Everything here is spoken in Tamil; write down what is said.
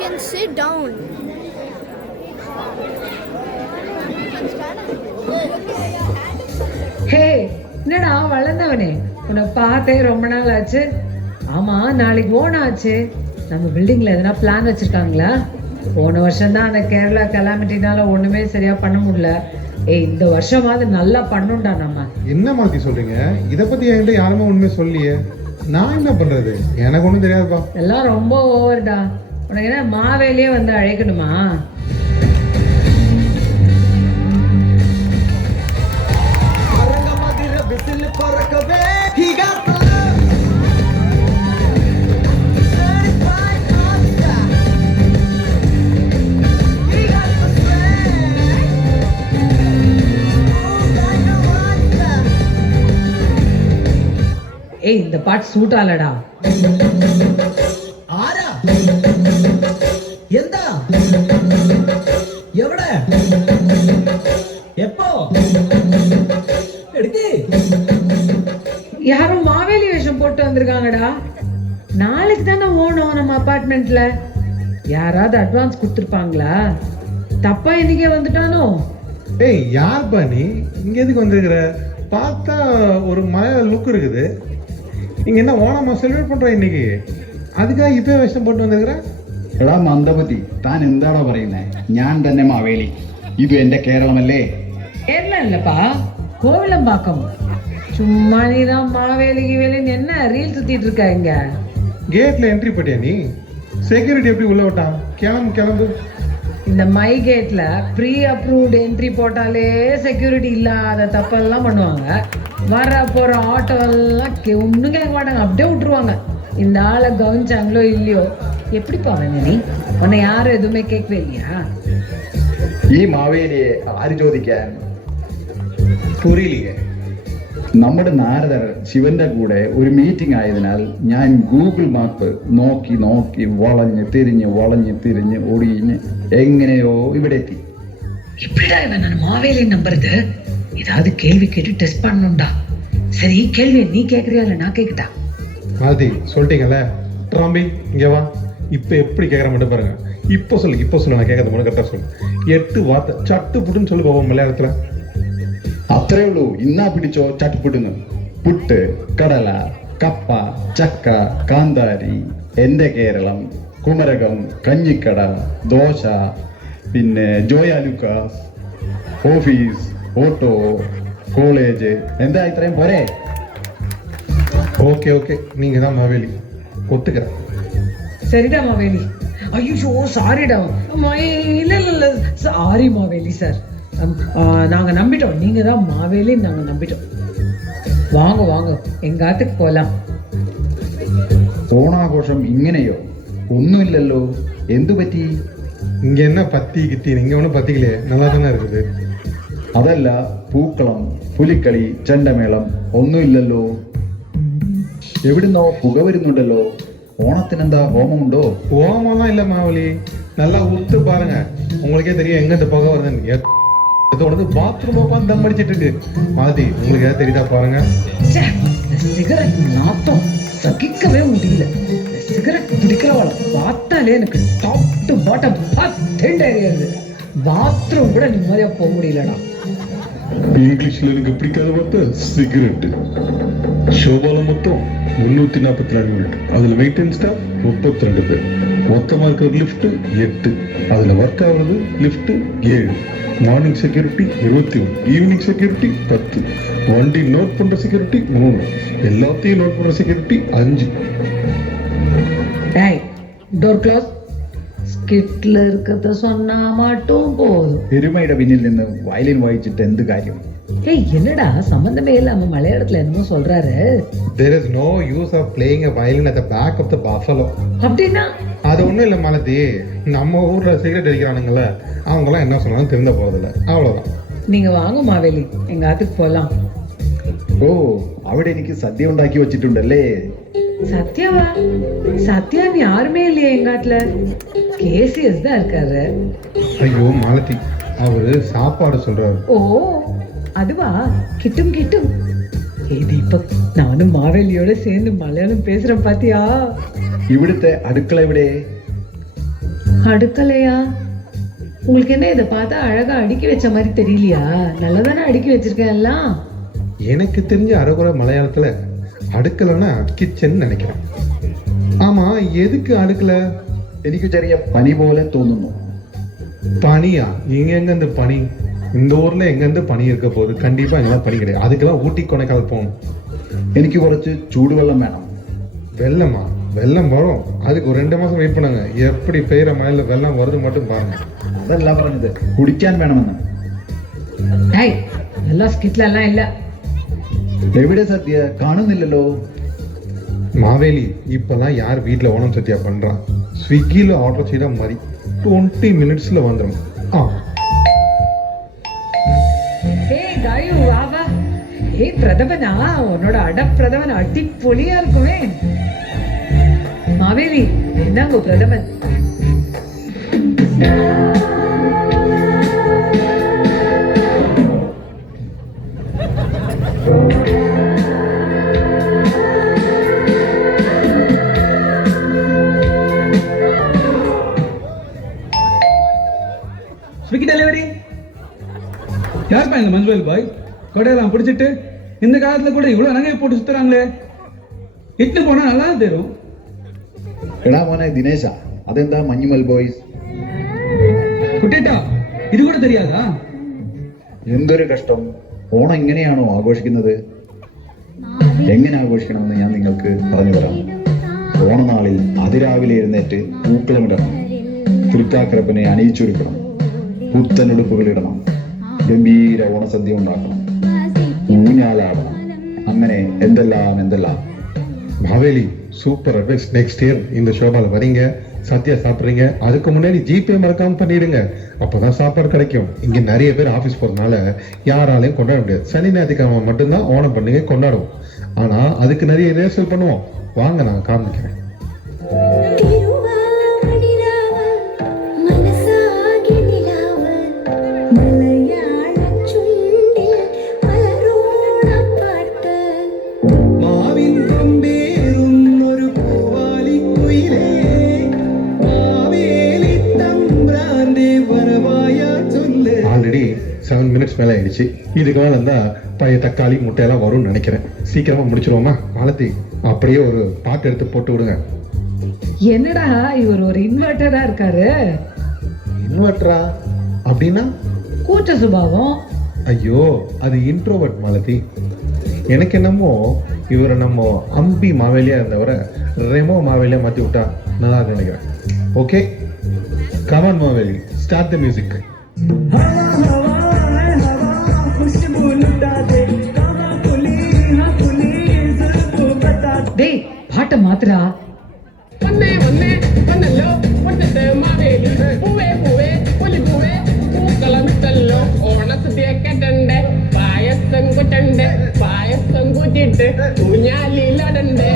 can sit down. ஹே, என்னடா வளர்ந்தவனே, உன்னை பார்த்தே ரொம்ப நாள் ஆச்சு. ஆமா, நாளைக்கு ஓணம் ஆச்சு. நம்ம பில்டிங்ல எதனா பிளான் வச்சிருக்காங்களா? போன வருஷம் தான் அந்த கேரளா கலாமிட்டினால ஒண்ணுமே சரியா பண்ண முடியல. இந்த வருஷமாவது நல்லா பண்ணுண்டா நம்ம. என்ன மாதிரி சொல்றீங்க? இத பத்தி என்கிட்ட யாருமே ஒண்ணுமே சொல்லியே. நான் என்ன பண்றது? எனக்கு ஒண்ணும் தெரியாதுப்பா. எல்லாம் ரொம்ப ஓவர்டா. உனக்கு என்ன மாவேலியே வந்து அழைக்கணுமா? இந்த பாட்டு சூட் ஆலடா. ஆரா எந்த எவட எப்போ எடுத்து யாரும் மாவேலி வேஷம் போட்டு வந்திருக்காங்கடா. நாளைக்கு தானே ஓணும் நம்ம அபார்ட்மெண்ட்ல. யாராவது அட்வான்ஸ் கொடுத்துருப்பாங்களா? தப்பா இன்னைக்கே வந்துட்டானோ? ஏய், யார் பண்ணி இங்க எதுக்கு வந்திருக்கிற? பார்த்தா ஒரு மலையாள லுக் இருக்குது. நீங்க என்ன ஓணமா செலிப்ரேட் பண்ற இன்னைக்கு? அதுக்காக இப்ப வேஷம் போட்டு വന്നിരിക്കற? എടാ മന്ദബുദ്ധി, താൻ എന്താടാ പറയുന്നേ? ഞാൻ തന്നെ മാവേലി. ഇത് എന്റെ കേരളമല്ലേ? கேரளா இல்லப்பா, கோவிலம்பாக்கம். சும்மா நீதான் மாவேலிக்கு வேலைன்னு என்ன ரீல் சுத்திட்டு இருக்கா இங்க? கேட்ல என்ட்ரி பண்ணியா நீ? செக்யூரிட்டி எப்படி உள்ள விட்டான்? கிளம்பு. இந்த மை கேட்ல ப்ரீ அப்ரூவ்ட் என்ட்ரி போட்டாலே செக்யூரிட்டி இல்லாத தப்பெல்லாம் பண்ணுவாங்க. வர போற ஆட்டோ எல்லாம் ஒன்றும் கேட்க மாட்டாங்க, அப்படியே விட்டுருவாங்க. இந்த ஆளை கவனிச்சாங்களோ இல்லையோ. எப்படி போவேங்க நீ? உன்னை யாரும் எதுவுமே கேட்கவே இல்லையா? ഈ മാവേലിയെ ആര് ചോദിക്കാൻ? புரியலையே. നമ്മുടെ നാരദർ ശിവന്റെ കൂടെ ഒരു മീറ്റിംഗ് ആയതിനാൽ ഞാൻ ഗൂഗിൾ മാപ്പ് നോക്കി നോക്കി വളഞ്ഞ് തിരിഞ്ഞ് ഒടിഞ്ഞ് എങ്ങനെയോ ഇവിടെ എത്തി. இப்படிடா இவன் நான் மாவேலி நம்புறது? ஏதாவது கேள்வி கேட்டு டெஸ்ட் பண்ணணும்டா. சரி, கேள்வி நீ கேட்கறியா இல்ல நான் கேட்கட்டா? மாலதி, சொல்லிட்டீங்கல்ல. ட்ராம்பி இங்க வா. இப்ப எப்படி கேட்கற மட்டும் பாருங்க. இப்போ சொல்லு நான் கேட்கறது மட்டும் கரெக்டா சொல்லு. 8 வார்த்தை சட்டு புட்டுன்னு சொல்லி போவோம் மலையாளத்துல. അത്രേ ഉള്ളൂ. ഇന്നാ പിടിച്ചോ ചട്ടുപുട്ടുന്ന്. പുട്ട്, കടല, കപ്പ, ചക്ക, കാന്താരി, എന്റെ കേരളം, കുമരകം, കഞ്ഞിക്കട, ദോശ, പിന്നെ ജോയാലുക്കാസ്, ഓഫീസ്, ഓട്ടോ, കോളേജ്. എന്താ ഇത്രയും പോരെ? ஓகே, நீங்க தான் மாவேலி, ஒத்துக்கிறேன். சரிடா மாவேலி. ஐயோ சாரிடா. இல்ல சாரி மாவேலி சார். நாங்க நம்பிட்டோம், நீங்க தான் மாவேலி, நாங்க நம்பிட்டோம். வாங்க எங்காத்துக்கு போலாம். ഓണാഘോഷം ഇങ്ങനെയോ? ഒന്നുമില്ലല്ലോ. എന്തു പറ്റി? இங்க என்ன பத்தி கித்தி? நீங்க ஒன்றும் பத்திக்கலையே, நல்லா தானே இருக்குது. അതല്ല, പൂക്കളം, പുലിക്കളി, ചെണ്ടമേളം ഒന്നുമില്ലല്ലോ. എവിടുന്നോ പുക വരുന്നുണ്ടല്ലോ. ഓണത്തിനെന്താ ഹോമമുണ്ടോ? ஓமம்லாம் இல்ல மாவலி, நல்லா உத்து பாருங்க, உங்களுக்கே தெரியும் எங்க இந்த புகை வருதுன்னு. வந்து பாத்ரூம் உட்காந்து தம் அடிச்சிட்டு இருக்கு. மாதி, உங்களுக்கு ஏதாவது தெரியுதா பாருங்க. சிகரெட் நாத்தம் சகிக்கவே முடியல. சிகரெட் பிடிக்கிறவள பார்த்தாலே எனக்கு டாப் டு பாட்டம் தெரியாது. பாத்ரூம் கூட நிம்மதியா போக முடியலடா. இங்கிலீஷ்ல எனக்கு பிடிக்காத வார்த்தை சிகரெட். ஷோபால மொத்தம் 344 யூனிட், அதுல மெயின்டெனன்ஸ் ஸ்டாஃப் 32 பேர். மொத்தமா இருக்கிற லிஃப்ட் 8, அதுல ஒர்க் ஆகுறது lift 7. Morning security 21, evening security 10, வண்டி நோட் பண்ற செக்யூரிட்டி 3, எல்லாத்தையும் நோட் பண்ற செக்யூரிட்டி 5. டேய், டோர் க்ளோஸ். സ്കിറ്റിൽ இருக்கிறத சொன்னா மட்டும் போதும். എരുമയുടെ പിന്നിൽ നിന്ന് വയലിൻ വായിച്ചിട്ട് എന്ത് കാര്യം? ஏய், என்னடா சம்பந்தமே இல்லாம மலையாளத்துல என்னமோ சொல்றாரு. There is no use of playing a violin at the back of the buffalo. அப்படின்னா அது ஒண்ணும் இல்ல மாலதி, நம்ம ஊர்ல சிகரெட் அடிக்கிறானுங்கள, அவங்களாம் என்ன சொன்னாலும் திருந்த போறதில்ல, அவ்வளவுதான். நீங்க வாங்க மாவேலி, எங்க ஆத்துக்கு போலாம். ഓ, അവിടെ എനിക്ക് സദ്യ ഉണ്ടാക്കി വെച്ചിട്ടുണ്ടല്ലേ. சத்யாவா? சத்யான்னு யாருமே இல்லையே எங்க ஆட்டுல. கேசிஎஸ் தான் இருக்காரு. ஐயோ மாலதி, அவரு சாப்பாடு சொல்றாரு. ஓ அதுவா? கிட்டும் ஏய் தீபக், நானும் மாவேலியோட சேர்ந்து மலையாளம் பேசுறேன் பாத்தியா? ഇവിടുത്തെ അടുക്കള എവിടെ? அடுக்கலையா? உங்களுக்கு என்ன இதை பார்த்தா அழகா அடுக்கி வச்ச மாதிரி தெரியலையா? நல்லதானே அடுக்கி வச்சிருக்கேன் எல்லாம். எனக்கு தெரிஞ்ச அரைகுறை மலையாளத்துல அடுக்கலைன்னா கிச்சன் நினைக்கிறேன். ஆமா, எதுக்கு அடுக்கல? എനിക്ക് ചെറിയ പനി പോലെ തോന്നുന്നു. பனியா? இங்க எங்க இருந்து பனி? இந்த ஊர்ல எங்க இருந்து பனி இருக்க போகுது? கண்டிப்பா எங்கெல்லாம் பனி கிடையாது. அதுக்கெல்லாம் ஊட்டி கொடைக்கானல் போகணும். എനിക്ക് കുറച്ച് ചൂടുവെള്ളം വേണം. வெள்ளமா? வெள்ளம் வரும், அதுக்கு ஒரு 2 மாசம் வெயிட் பண்ணுங்க. எப்படி பெய்யற மழையில வெள்ளம் வருது மட்டும் பாருங்க. അതല്ല പറഞ്ഞത്, കുടിക്കാൻ വേണമെന്ന്. டேய், எல்லாம் ஸ்கிட்ல எல்லாம் இல்ல. എവിടെ സദ്യ? കാണുന്നില്ലല്ലോ. மாவேலி, இப்பெல்லாம் யார் வீட்டுல ஓணம் சத்தியா பண்றான்? ஸ்விக்கில ஆர்டர் செய்தா மாதிரி 20 மினிட்ஸ்ல வந்துடும். ஏய் காயு, வா வா. ஏய் பிரதமனா, உன்னோட பிரதமன் அடிப்பொலியா இருக்குமே. மாவேலி, என்னங்க பிரதமன்? Swiggy delivery. யார்ப்பா இந்த மஞ்சுவேல் பாய்? கொடையெல்லாம் பிடிச்சிட்டு இந்த காலத்துல கூட இவ்வளவு நகையை போட்டு சுத்துறாங்களே. இட்டு போனா நல்லா தெரியும். എടാ മോനെ ദിനേശ, അതെന്താ മഞ്ഞുമൽ ബോയ്സ്? കുട്ടേട്ടാ, ഇത് കൂടെ தெரியாதா? എന്തൊരു കഷ്ടം. ഓണം ഇങ്ങനെയാണോ ആഘോഷിക്കുന്നത്? എങ്ങനെ ആഘോഷിക്കണമെന്ന് ഞാൻ നിങ്ങൾക്ക് പറഞ്ഞു തരാം. ഓണനാളിൽ അതിരാവിലെ എഴുന്നേറ്റ് പൂക്കളമിടണം, തൃക്കാക്കരപ്പനെ അണിയിച്ചൊരുക്കണം, പുത്തനുടുപ്പുകൾ ഇടണം, ഗംഭീര ഓണസദ്യ ഉണ്ടാക്കണം, ഊഞ്ഞാലാടണം, അങ്ങനെ എന്തെല്ലാം. Maveli, super advice. Next year இந்த ஷோபால வரீங்க, சத்யா சாப்பிடுறீங்க, அதுக்கு முன்னாடி ஜிபே மறக்காம பண்ணிடுங்க. அப்பதான் சாப்பாடு கிடைக்கும். இங்க நிறைய பேர் ஆபீஸ் போறதுனால யாராலையும் கொண்டாட முடியாது. சனி ஞாயிற்றுக்கிழமை மட்டும்தான் ஓணம் பண்டிகை கொண்டாடுவோம். ஆனா அதுக்கு நிறைய ரிஹர்சல் பண்ணுவோம். வாங்க, நான் காமிக்கிறேன். ஆல்ரெடி 7 மினிட்ஸ் மேல ஆயிடுச்சு. இதுக்கு மேல இருந்தா பழைய தக்காளி முட்டையெல்லாம் வரும்னு நினைக்கிறேன். சீக்கிரமா முடிச்சிருவோமா? மாலத்தி, அப்படியே ஒரு பாட்டு எடுத்து போட்டு விடுங்க. என்னடா இவர் ஒரு இன்வெர்டரா இருக்காரு? இன்வெர்டரா அப்படின்னா? கூச்ச சுபாவம். ஐயோ, அது இன்ட்ரோவர்ட் மாலதி. எனக்கு என்னமோ இவரை நம்ம அம்பி மாவேலியா இருந்தவரை ரெமோ மாவேலியா மாத்தி விட்டா நல்லா நினைக்கிறேன். Okay, come on Maveli, start the music. டேய், பாட்டை மாத்துறா. പായസം കുറ്റണ്ട്, പായസം കുറ്റിട്ട് ഊഞ്ഞാലിലടണ്ട്.